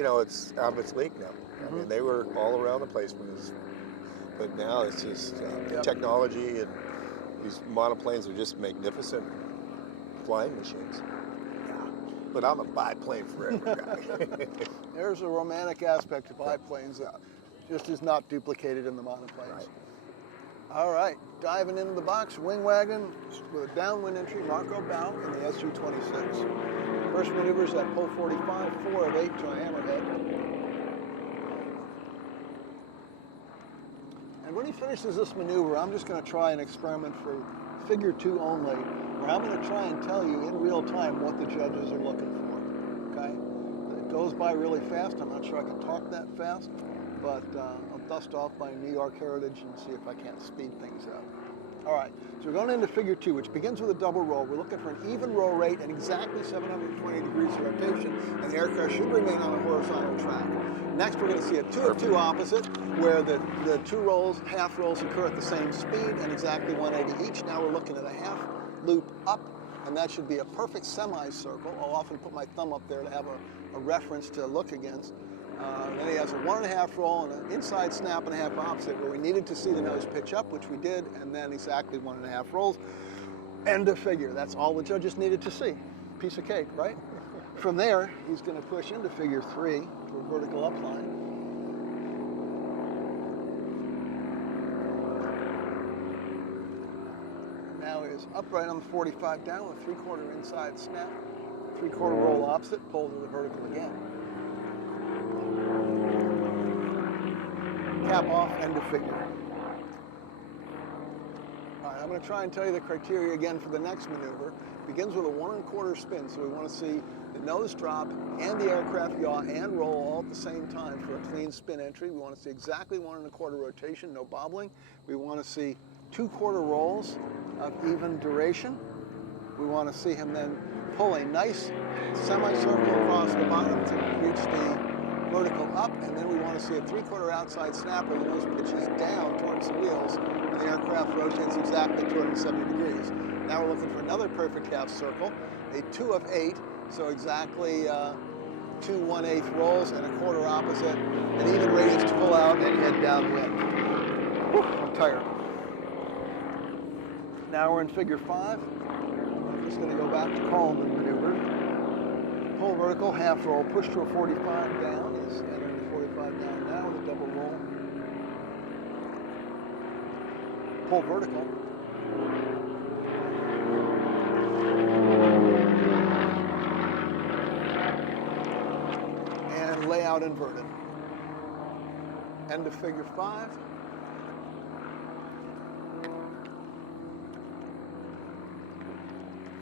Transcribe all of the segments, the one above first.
it's out of its league now. I mean, they were all around the place but now it's just technology, and these monoplanes are just magnificent flying machines. But I'm a biplane forever guy. There's a romantic aspect to biplanes that just is not duplicated in the monoplanes. Right. All right, diving into the box, wing wagon with a downwind entry, Marco Bow in the SU-26. First maneuvers at pole 45, 4 of 8 to a hammerhead. And when he finishes this maneuver, I'm just going to try an experiment for figure 2 only, where I'm going to try and tell you in real time what the judges are looking for, okay? It goes by really fast. I'm not sure I can talk that fast, but I'll dust off my New York heritage and see if I can't speed things up. All right, so we're going into figure 2, which begins with a double roll. We're looking for an even roll rate and exactly 720 degrees of rotation, and the aircraft should remain on a horizontal track. Next, we're going to see a 2 of 2 opposite, where the 2 rolls, half rolls occur at the same speed and exactly 180 each. Now we're looking at a half loop up, and that should be a perfect semicircle. I'll often put my thumb up there to have a reference to look against. Then he has a 1.5 roll and an inside snap and a half opposite, where we needed to see the nose pitch up, which we did, and then exactly 1.5 rolls. End of figure. That's all the judges needed to see. Piece of cake, right? From there, he's going to push into figure 3 to a vertical upline. Now is upright on the 45 down with 3/4 inside snap, 3/4 roll opposite, pull to the vertical again. Cap off, end of figure. All right, I'm going to try and tell you the criteria again for the next maneuver. Begins with a 1 1/4 spin, so we want to see the nose drop and the aircraft yaw and roll all at the same time for a clean spin entry. We want to see exactly 1 1/4 rotation, no bobbling. We want to see 2/4 rolls of even duration. We want to see him then pull a nice semicircle across the bottom to reach the vertical up, and then we want to see a 3/4 outside snap where the nose pitches down towards the wheels and the aircraft rotates exactly 270 degrees. Now we're looking for another perfect half circle, a 2 of 8, so exactly 2 1/8 rolls and a 1/4 opposite, and even radius to pull out and head downwind. Whew, I'm tired. Now we're in figure 5. I'm just going to go back to Coleman maneuver. Pull vertical, half roll, push to a 45 down. He's entering the 45 down now with a double roll. Pull vertical. And lay out inverted. End of figure 5.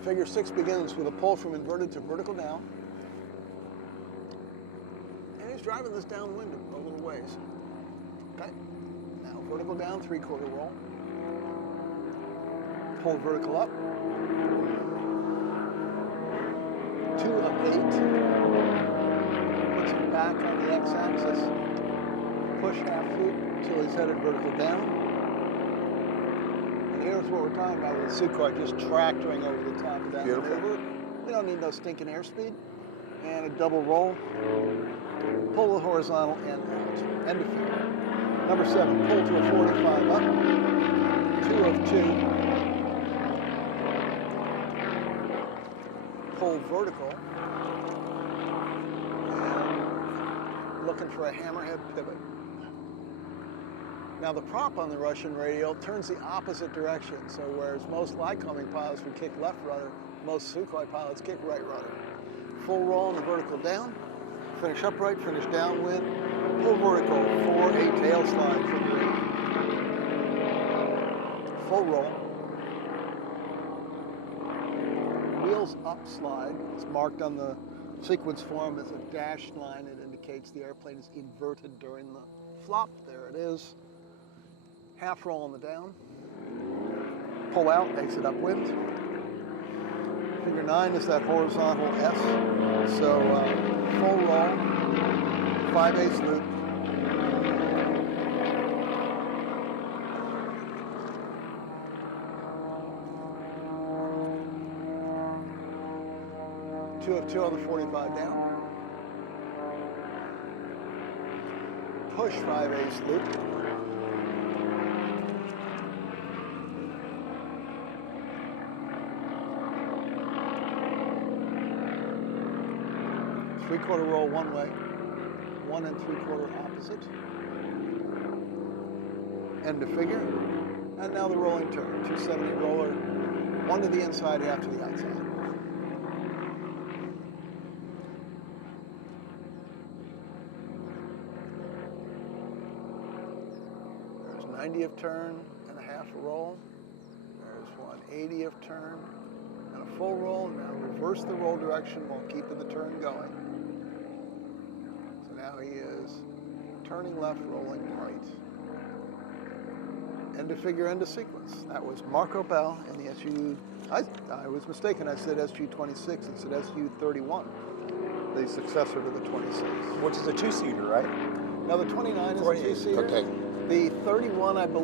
Figure 6 begins with a pull from inverted to vertical down. And he's driving this downwind a little ways. Okay. Now vertical down, 3/4 roll. Pull vertical up. 2 of 8. Puts him back on the x-axis. Push half loop until he's headed vertical down. Here's what we're talking about with Sukhoi, just tractoring over the top of that maneuver. We don't need no stinking airspeed. And a double roll. Pull the horizontal and out. End of figure. Number 7, pull to a 45 up. 2 of 2. Pull vertical. And looking for a hammerhead pivot. Now the prop on the Russian radio turns the opposite direction, so whereas most Lycoming pilots would kick left rudder, most Sukhoi pilots kick right rudder. Full roll on the vertical down, finish upright, finish downwind, pull vertical for a tail slide for the lead. Full roll. Wheels up slide. It's marked on the sequence form as a dashed line. It indicates the airplane is inverted during the flop. There it is. Half roll on the down. Pull out, exit upwind. Figure 9 is that horizontal S. So full roll, 5/8 loop. Two of 2 on the 45 down. push 5/8 loop. Three-quarter roll one way, 1 3/4 opposite. End of figure. And now the rolling turn, 270 roller, 1 to the inside, half to the outside. There's 90th turn and a half a roll. There's 180th turn and a full roll. Now reverse the roll direction while keeping the turn going. So now he is turning left, rolling right. End of figure, end of sequence. That was Marco Bell in the SU. I was mistaken. I said SU-26. It said SU-31, the successor to the 26. Which is a two-seater, right? Now the 29 is a two-seater. Okay. The 31, I believe.